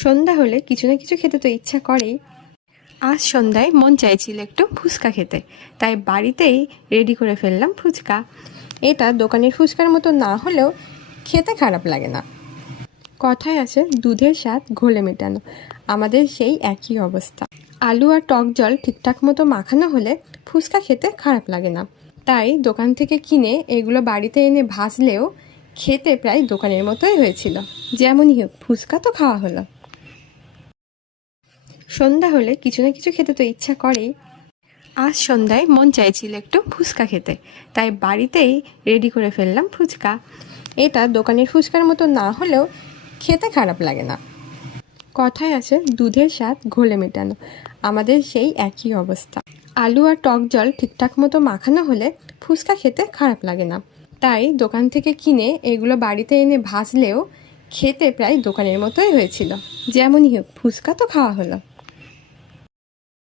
সন্ধ্যা হলে কিছু না কিছু খেতে তো ইচ্ছা করেই। আজ সন্ধ্যায় মন চাইছিল একটু ফুচকা খেতে, তাই বাড়িতেই রেডি করে ফেললাম ফুচকা। এটা দোকানের ফুচকার মতো না হলেও খেতে খারাপ লাগে না। কথায় আছে দুধের স্বাদ ঘোলে মেটানো, আমাদের সেই একই অবস্থা। আলু আর টক জল ঠিকঠাক মতো মাখানো হলে ফুচকা খেতে খারাপ লাগে না। তাই দোকান থেকে কিনে এগুলো বাড়িতে এনে ভাজলেও খেতে প্রায় দোকানের মতোই হয়েছিল। যেমনই হোক, ফুচকা তো খাওয়া হলো। সন্ধ্যা হলে কিছু না কিছু খেতে তো ইচ্ছা করেই। আজ সন্ধ্যায় মন চাইছিল একটু ফুচকা খেতে, তাই বাড়িতেই রেডি করে ফেললাম ফুচকা। এটা দোকানের ফুচকার মতো না হলেও খেতে খারাপ লাগে না। কথায় আছে দুধের স্বাদ ঘোলে মেটানো, আমাদের সেই একই অবস্থা। আলু আর টক জল ঠিকঠাক মতো মাখানো হলে ফুচকা খেতে খারাপ লাগে না। তাই দোকান থেকে কিনে এগুলো বাড়িতে এনে ভাজলেও খেতে প্রায় দোকানের মতোই হয়েছিল। যেমনই হোক, ফুচকা তো খাওয়া হলো।